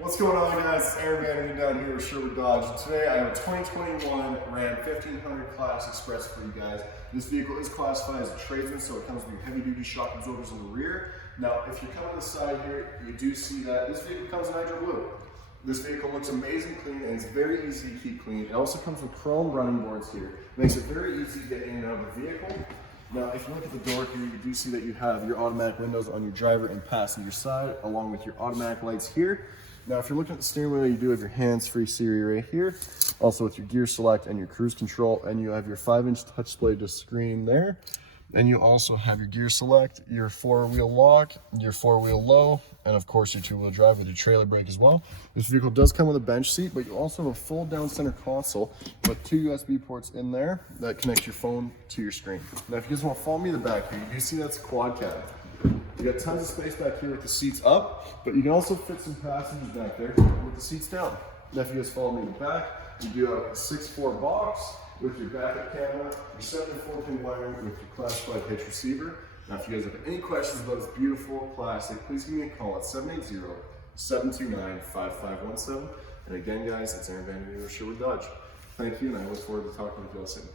What's going on, guys? It's Aaron Vanderman down here with Sherwood Dodge. And today I have a 2021 Ram 1500 Class Express for you guys. This vehicle is classified as a tradesman, so it comes with heavy duty shock absorbers in the rear. Now, if you come on the side here, you do see that this vehicle comes in nitro blue. This vehicle looks amazing clean, and it's very easy to keep clean. It also comes with chrome running boards here. Makes it very easy to get in and out of the vehicle. Now, if you look at the door here, you do see that you have your automatic windows on your driver and passenger side, along with your automatic lights here. Now, if you're looking at the steering wheel, you do have your hands-free Siri right here, also with your gear select and your cruise control, and you have your 5-inch touch display screen there. And you also have your gear select, your 4-wheel lock, your 4-wheel low, and of course your 2-wheel drive with your trailer brake as well. This vehicle does come with a bench seat, but you also have a full down center console with 2 USB ports in there that connect your phone to your screen. Now, if you guys want to follow me in the back here, you do see that's a quad cab. You got tons of space back here with the seats up, but you can also fit some passengers back there with the seats down. Now, if you guys follow me in the back, you do have a 6'4" box with your backup camera, your 7 and 4-pin wiring with your classified Hitch receiver. Now, if you guys have any questions about this beautiful classic, please give me a call at 780-729-5517. And again, guys, it's Aaron Vanderman with Sherwood Dodge. Thank you, and I look forward to talking with you all soon.